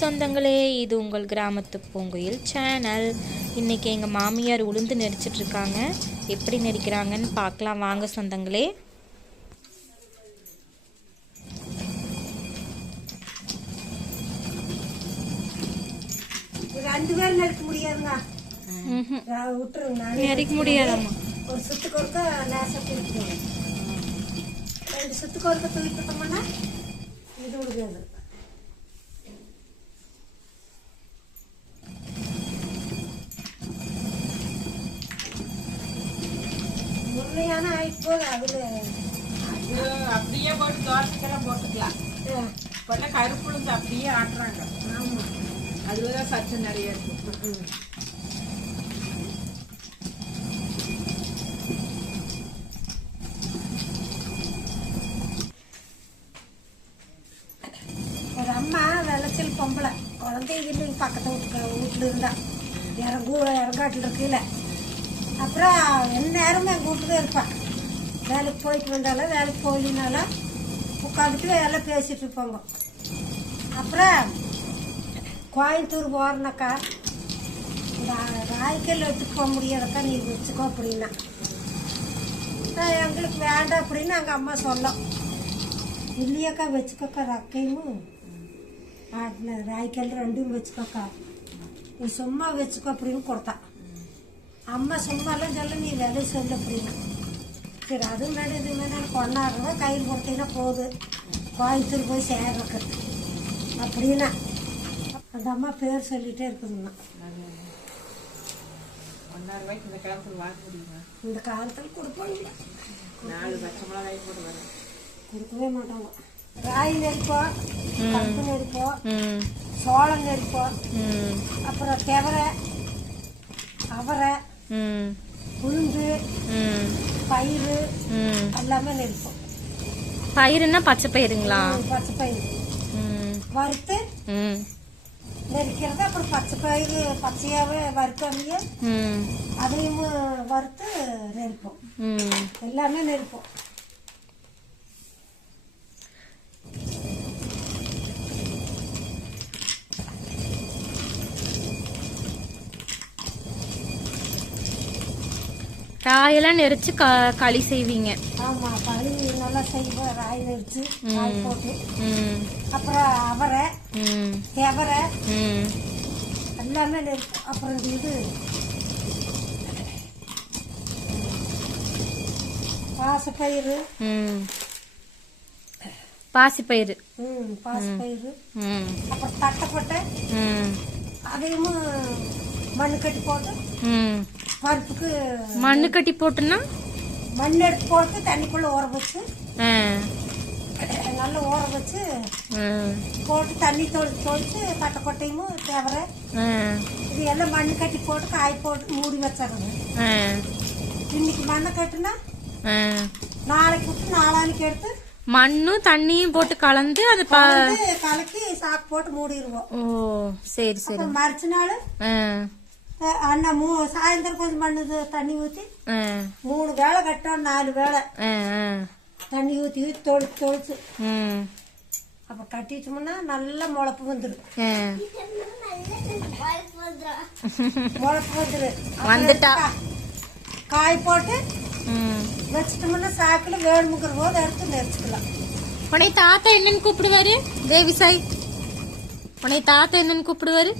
சொந்தங்களே இது உங்கள் கிராமத்து பூங்குயில் சேனல் இன்றைக்கி எங்கள் மாமியார் உளுந்து நெரிச்சிட்டு இருக்காங்க எப்படி நெரிக்கிறாங்கன்னு பார்க்கலாம் வாங்க சொந்தங்களே. ரெண்டு பேரும் நெருக்க முடியாதுங்க. நெரிக்க முடியாதம்மா. ஒரு சுத்துக்கு ஒருக்க லேசாக தூக்கிடுங்க ரெண்டு சுத்துக்கு ஒருக்க தூக்கிட்டோம்னா இது விடுது முறையான ஆயிட்டு அதுல அப்படியே போட்டு தோட்டத்துக்கெல்லாம் போட்டுக்கலாம். இப்பெல்லாம் கருப்புளுந்து அப்படியே ஆட்டுறாங்க. ஆமா. அதுலதான் சத்து நிறைய இருக்கு. ஒரு அம்மா விளைச்சல் பொம்பளை. இல்லைங்க பக்கத்து வீட்டுக்கு வீட்டில் இருந்தா. இறங்கு இறங்காட்டில் இருக்குல்ல அப்புறம் எந்த நேரமும் எங்கள் வீட்டில் தான் இருப்பாள் வேலைக்கு போயிட்டு வந்தாலும் வேலைக்கு போகலினாலும் உட்காந்துட்டு எல்லாம் பேசிட்டு இருப்பாங்க. அப்புறம் கோயம்புத்தூர் போகிறனாக்கா ராய்க்கல் எடுத்துட்டு போக முடியாதக்கா நீ வச்சுக்கோ அப்படின்னா. எங்களுக்கு வேண்டாம் அப்படின்னு எங்கள் அம்மா சொன்னோம் இல்லையாக்கா வச்சுக்கோக்கா ரக்கையும் ராய்க்கல் ரெண்டும் வச்சுக்கோக்கா. நீ சும்மா வச்சுக்கோ அப்படின்னு கொடுத்தா. அம்மா சும்மாலாம் சொல்ல நீ வேலை சொல்லு அப்படின்னு சரி அதுவும் வேணும் இது வேணும் கொண்டாடுறோம் கையில் கொடுத்தீங்கன்னா போதும் கோயம்புத்தூர் போய் சேர்றக்கு அப்படின்னா அந்த அம்மா பேர் சொல்லிகிட்டே இருக்குதுண்ணா ஒன்னாறு ரூபாய்க்கு இந்த காலத்துல வாங்க முடியுமா? இந்த காலத்தில் கொடுப்பாங்க நாலு பச்சை மிளகாய் போட்டு வரேன் கொடுக்கவே மாட்டாங்க. ராய் நெருப்போம் கப்பு நெருப்போம் சோளம் நெருப்போம் அப்புறம் கெவரை அவரை உளுந்து பயிறு எல்லாமே நெருப்போம். பயிருன்னா பச்சை பயிருங்களா? பச்சை பயிறு. வறுத்து நெரிக்கிறது அப்புறம் பச்சை பயிறு பச்சையாகவே வறுக்காமையே அதையும் வறுத்து நெருப்போம். எல்லாமே நெருப்போம். ராயெல்லாம் நெரிச்சு க களி செய்வீங்க. ஆமாம் களி நல்லா செய்வோம். ராய் நெரிச்சு ராய் போட்டு. அப்புறம் அவரை ம். எல்லாமே நெருப்போம் அப்புறம் இது பாசப்பயிறு. பாசிப்பயிறு. பாசப்பயிறு. அப்புறம் தட்டைப்பட்டை அதையும் மண்ணு கட்டி போட்டு ம். பருப்புக்கு மண்ணு கட்டி போட்டுன்னா? மண் எடுத்து போட்டு தண்ணிக்குள்ள ஊற வச்சு நல்லா ஊற வச்சு ம் போட்டு தண்ணி தொளிச்சு தொளிச்சு தட்டைப்பட்டையும் தேவரை ஆ. இது எல்லாம் மண் கட்டி போட்டு காய் போட்டு மூடி வச்சிடுறது. ஆ. இன்னைக்கு மண்ணை கட்டுனா நாளைக்கு விட்டு நாளானிக்கு எடுத்து மண்ணும் தண்ணியும் போட்டு கலந்து அது கலக்கி சாக்கு போட்டு மூடிடுவோம் ஓ சரி சரி. மறுச்ச நாள் அண்ணா மூ சாயந்தரம் கொஞ்சம் மண்ணு தண்ணி ஊற்றி மூணு வேளை கட்டோம் நாலு ஆ தண்ணி ஊற்றி ஊற்றி தொளிச்சு ம் அப்போ கட்டிட்டோம்னா நல்லா முளப்பு வந்துடும் முளப்பு வந்துடும் வந்துட்டா. காய் போட்டு ம் வச்சிட்டோம்னா சாக்கில் வேணுமுங்கிற போது எடுத்து நெரிச்சுக்கலாம். உன்னை தாத்தா என்னன்னு கூப்பிடுவாரு? தேவிசாய் உன்னை தாத்தா என்னன்னு கூப்பிடுவாரு?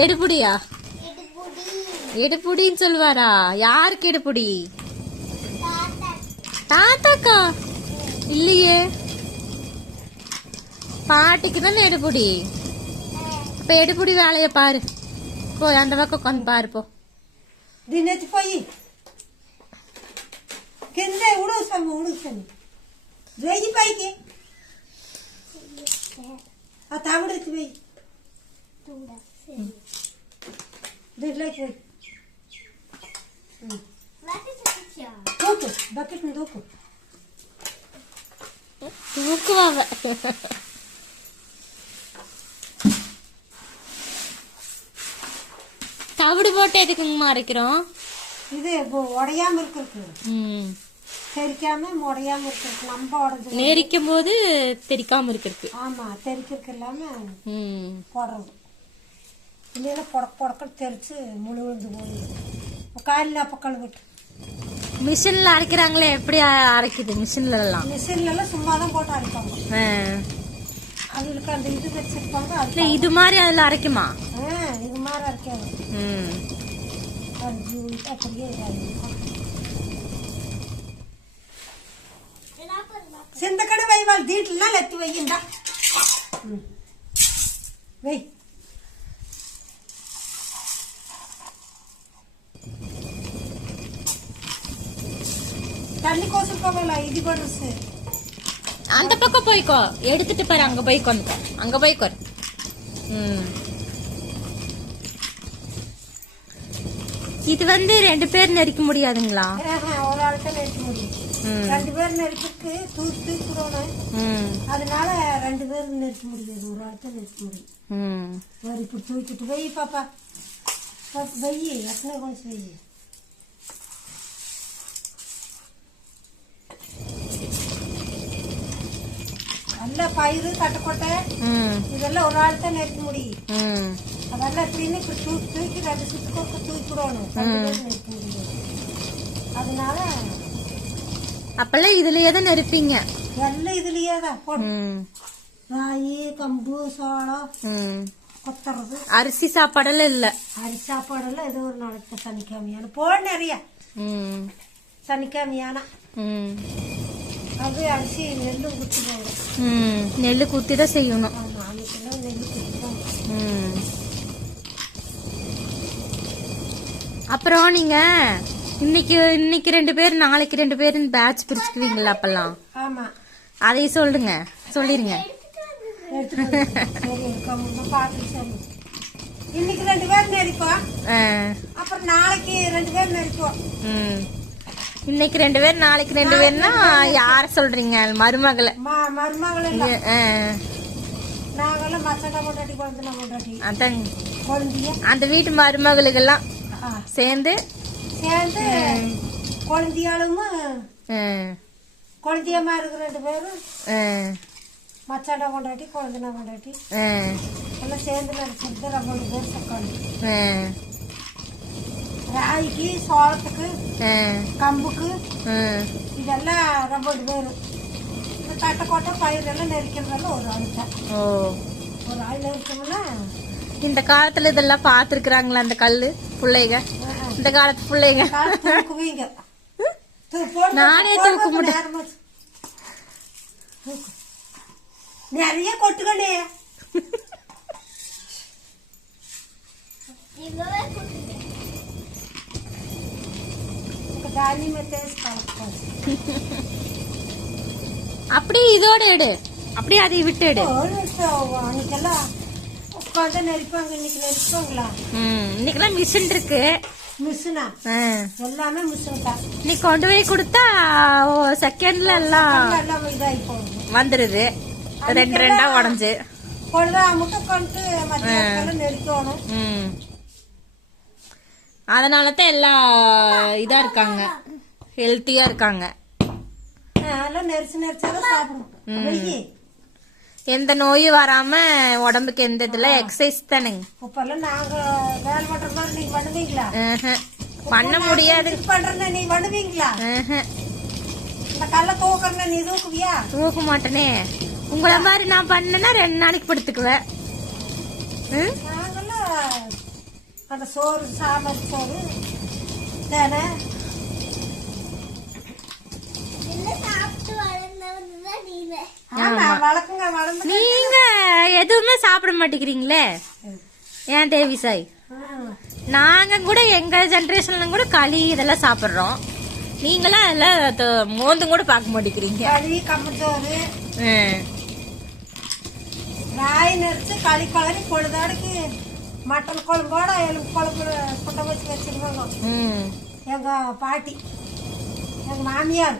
எடுப்புடியா எடுப்புடின்னு சொல்லுவாரா யாருக்கு எடுப்புடி தாத்தாக்கா இல்லையே பாட்டிக்கு தானே எடுப்புடி இப்ப எடுப்புடி வேலைய பாரு போ அந்த பக்கம் உட்காந்து பாரு போ దీని పోయి కింద ఉడుస్తాము ఉడుస్తాము వెయ్యి పైకి ఆ తాగుడు ఎత్తి వెయ్యి Дай Доку, бакет не доку. Буква. தவிடு போட்டு எதுக்குங்கம்மா அரைக்கிறோம் இது உடையாம இருக்கிறதுக்கு தெரிக்காம உடையாம இருக்கிறதுக்கு நம்ம உடஞ்சு நெரிக்கும் போது தெரிக்காம இருக்கிறதுக்கு ஆமா தெரிக்கிறதுக்கு இல்லாம போடுறது இல்லைன்னா புடக்க புடக்க தெரிச்சு முழுவந்து போய் காலில் அப்போ கழுவிட்டு மிஷின்ல அரைக்கிறாங்களே எப்படி அரைக்குது மிஷின்ல எல்லாம் மிஷின்ல எல்லாம் சும்மா தான் போட்டு அரைப்பாங்க ஆ. அவங்களுக்கு அந்த இது வச்சிருப்பாங்க இல்ல இது மாதிரி அதுல அரைக்குமா இது மாதிரி அரைக்காது ம் அப்படியே. சிந்தக்கடை வைவாள் தீட்டுலாம் லெத்து வையுண்டா ம். வை தண்ணி கோசம் போகல இது படுறது அந்த பக்கம் போய்க்கோ. எடுத்துட்டு பாரு அங்க போய்க்கோ. அங்க போய்க்கோ. இது வந்து ரெண்டு பேர் நெரிக்க முடியாதுங்களா? ஒரு ஆளுக்கு நெருக்க முடியும். ரெண்டு பேர் நெருக்கிறதுக்கு தூக்கி தூக்கிடணும் அதனால ரெண்டு பேர் நெருக்க முடியாது. ஒரு ஆளுக்கு நெருக்க முடியும். இப்படி தூக்கிட்டு வை பாப்பா. பாப்பா, வை எத்தனை கொஞ்சம் வை நல்ல பயிறு தட்டைக்கொட்டை. இதெல்லாம் ஒரு ஆள் தான் நெருக்க முடியும். அதெல்லாம் எப்படின்னு இப்படி தூக்கி தூக்கி ரெண்டு சுத்து கொடுக்க தூக்கிடணும் நெருக்க முடியாது அதனால அப்பெல்லாம் இதுலயே தான் நெருப்பீங்க எல்லாம் இதுலயே தான் போடும். ராகி கம்பு சோளம் கொத்துறது அரிசி சாப்பாடெல்லாம் இல்ல. அரிசி சாப்பாடெல்லாம் ஏதோ ஒரு நாளைக்கு சனிக்கிழமையான. போட நிறைய. சனிக்கிழமையான. அது அரிசி ம் நெல்லு குத்தி தான் செய்யணும் நெல் அப்புறம் நீங்க இன்னைக்கு இன்னைக்கு ரெண்டு பேர் நாளைக்கு ரெண்டு பேர் பேட்ச் பிரிச்சுக்குவீங்களா அப்பெல்லாம்? ஆமா. அதையும் சொல்லுங்க சொல்லிருங்க. இன்னைக்கு ரெண்டு பேர் நெரிப்போம். ஆ, அப்புறம் நாளைக்கு ரெண்டு பேர் நெரிப்போம். ம். இன்னைக்கு ரெண்டு பேர் நாளைக்கு ரெண்டு பேர்னா யார சொல்றீங்க? மருமகளை. அந்த வீட்டு மருமகளுக்கெல்லாம் சேர்ந்து? சேர்ந்து குழந்தையாளும் ஆ, குழந்தையம்மா இருக்கிற ரெண்டு பேரும். மச்சாண்டா கொண்டாட்டி குழந்தைனா கொண்டாட்டி எல்லாம் சேர்ந்து ரொம்ப பேர் தக்காளி ஆ, ராய்க்கு சோளத்துக்கு ஆ, கம்புக்கு. இதெல்லாம் ரொம்ப பேர். இந்த தட்டைக்கோட்டை பயிரெல்லாம் நெரிக்கிறதெல்லாம் ஒரு ஆள் தான் ஓ. ஒரு ஆள் நெரிக்கணும்னா இந்த காலத்துல இதெல்லாம் பாத்துருக்குறாங்களா அந்த கல்லு? பிள்ளைங்க. இந்த காலத்து பிள்ளைங்க. கால் நானே தூக்க முடியும். நிறைய கொட்டுக்கணே தானியமே தேய்ச்சி கலப்பாது அப்படி இதோட எடு. அப்படியே அதை விட்டு எடு. அன்னைக்கெல்லாம் உட்காந்து நெரிப்பாங்க இன்னைக்கு நெரிப்பாங்களா ம் இன்னைக்கெல்லாம் மிஷின் இருக்கு. மிஷினா. எல்லாமே மிஷின் தான். நீ கொண்டு போய் கொடுத்தா செகண்ட்ல எல்லாம் இதாகி வந்துருது. ரெண்டு ரெண்டா உடஞ்சு. பொழுதா மட்டும் கொண்டு மத்தியானம் நெரிக்கணும். அதனால தான் எல்லாம் இதா இருக்காங்க. ஹெல்த்தியா இருக்காங்க. எந்த நோயும் வராம உடம்புக்கு எந்த இதுல எக்ஸசைஸ் தானுங்க. பண்ண முடியாது. தூக்க மாட்டேனே. உங்கள மாதிரி நான் பண்ணேன்னா ரெண்டு நாளைக்கு படுத்துக்குவேன். அந்த சோறு சாம்பார் சோறு. தானே நீங்க எதுவுமே சாப்பிட மாட்டேங்கிறீங்களே? ஏன் தேவி சாய்? நாங்க கூட எங்க ஜெனரேஷன்ல கூட களி இதெல்லாம் சாப்பிடுறோம். நீங்களாம் எல்லாம் த- மோந்தும் கூட பார்க்க மாட்டேங்கிறீங்க. களி கம்மச்சோறு ம். ராய் நெரிச்சு களி கலரி பொழுதாடிக்கு மட்டன் குழம்போட எலும்பு குழம்பு குட்டை வச்சு வச்சிருவாங்க ம். எங்க பாட்டி எங்க மாமியார்.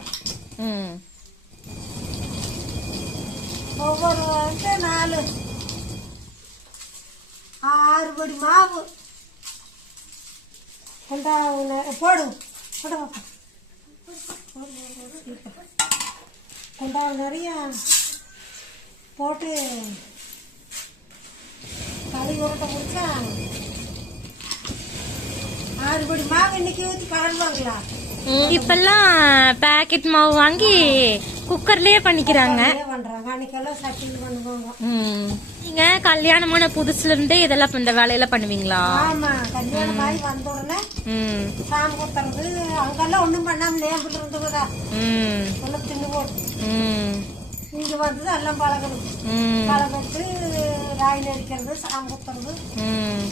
ஒவ்வொரு வந்து நாலு. ஆறு படி மாவு. கொண்டா போடு போடு குண்டாவை நிறைய போட்டு உருட்டை முடிச்சா ஆறு படி மாவு இன்னைக்கு ஊற்றி கலருவாங்களா இப்பெல்லாம் பேக்கெட் மாவு வாங்கி குக்கர்லயே பண்ணிக்கிறாங்க. நீங்க கல்யாணமான புதுசுல இருந்தே இதெல்லாம் இந்த வேலையெல்லாம் பண்ணுவீங்களா? ஆமா கல்யாணம் வந்த உடனே சாமி குத்துறது ஒண்ணும் பண்ணாம தின்னு போட்டு இங்க வந்தது எல்லாம் பழகுது ம். பழகிட்டு ராய் நெரிக்கிறது சாமி குத்துறது ம்.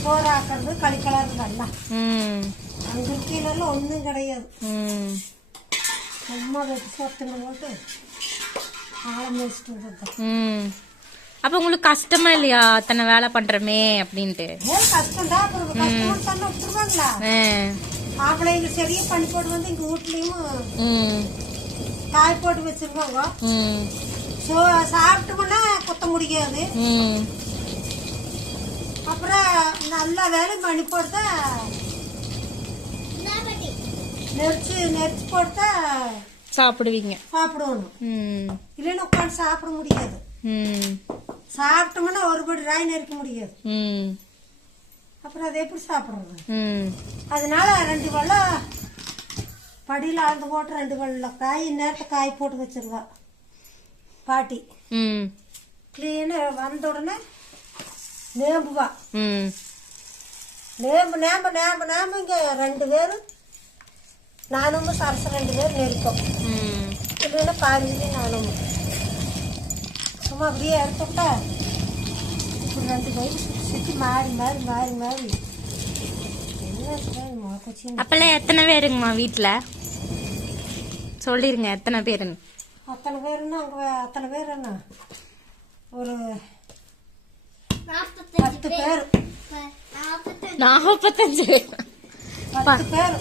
சோறு ஆக்குறது களி கலருது எல்லாம் அங்க இருக்கையிலெல்லாம் ஒன்றும் கிடையாது. ம். சும்மா வெட்டி சொத்துன்னு போட்டு ஆழம் வச்சுட்டு இருந்தது ம். அப்ப உங்களுக்கு கஷ்டமா இல்லையா? அத்தனை வேலை பண்றமே அப்படின்ட்டு. ஏன் கஷ்டம்டா அப்புறம் கஷ்டம்னு சொன்னா விட்டுருவாங்களா. ஆம்பளைங்க சரியா பண்ணி போட்டு வந்து எங்க வீட்லயும் காய் போட்டு வச்சிருவாங்க ம். ஸோ சாப்பிட்டோம்னா குத்த முடியாது ம். அப்புறம் நல்லா வேலை பண்ணி போட்டா நெரிச்சு நெரிச்சு போட்டா சாப்பிடுவீங்க. சாப்பிடணும் ம். இல்லைன்னா உட்காந்து சாப்பிட முடியாது. ம். சாப்பிட்டோம்னா ஒரு படி ராய் நெரிக்க முடியாது. ம். அப்புறம் அதை எப்படி சாப்பிட்றது? ம். அதனால ரெண்டு வெள்ளம் படியில் அளந்து போட்டு ரெண்டு வெள்ளம் காய் நேரத்தை காய் போட்டு வச்சிருவா. பாட்டி. கிளீனாக வந்த உடனே நேம்புவா. நேம்பு நேம்பு நேம்பு நேம்பு இங்கே ரெண்டு பேர் நானும் சரசு ரெண்டு பேர் நெருக்கம். ம். இல்லைன்னா பாஞ்சு நானும். சும்மா அப்படியே எடுத்துட்டா இப்படி ரெண்டு கை சுற்றி மாறி மாறி மாறி மாறி. என்ன அப்பெல்லாம் எத்தனை பேருங்கம்மா வீட்ல? சொல்லிருங்க எத்தனை பேருன்னு. அத்தனை பேருன்னா அங்கே அத்தனை பேர் என்ன? ஒரு பத்து பேர். நாற்பத்தஞ்சு பேர். பத்து பேர்.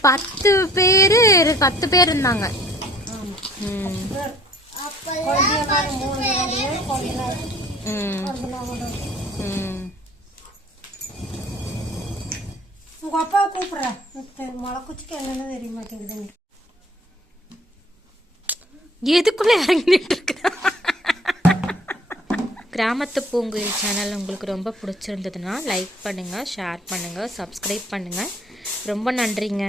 பத்து பேரு பத்து பேர் இருந்தாங்க. ம். ம். குழந்தை உங்க அப்பாவை கூப்பிடுறேன் முளைக்குச்சிக்கு என்னன்னு தெரிய மாட்டேங்குது நீ எதுக்குள்ள இறங்கிட்டு இருக்கு? கிராமத்து பூங்குயில் சேனல் உங்களுக்கு ரொம்ப பிடிச்சிருந்ததுன்னா லைக் பண்ணுங்கள் ஷேர் பண்ணுங்கள் சப்ஸ்கிரைப் பண்ணுங்கள் ரொம்ப நன்றிங்க.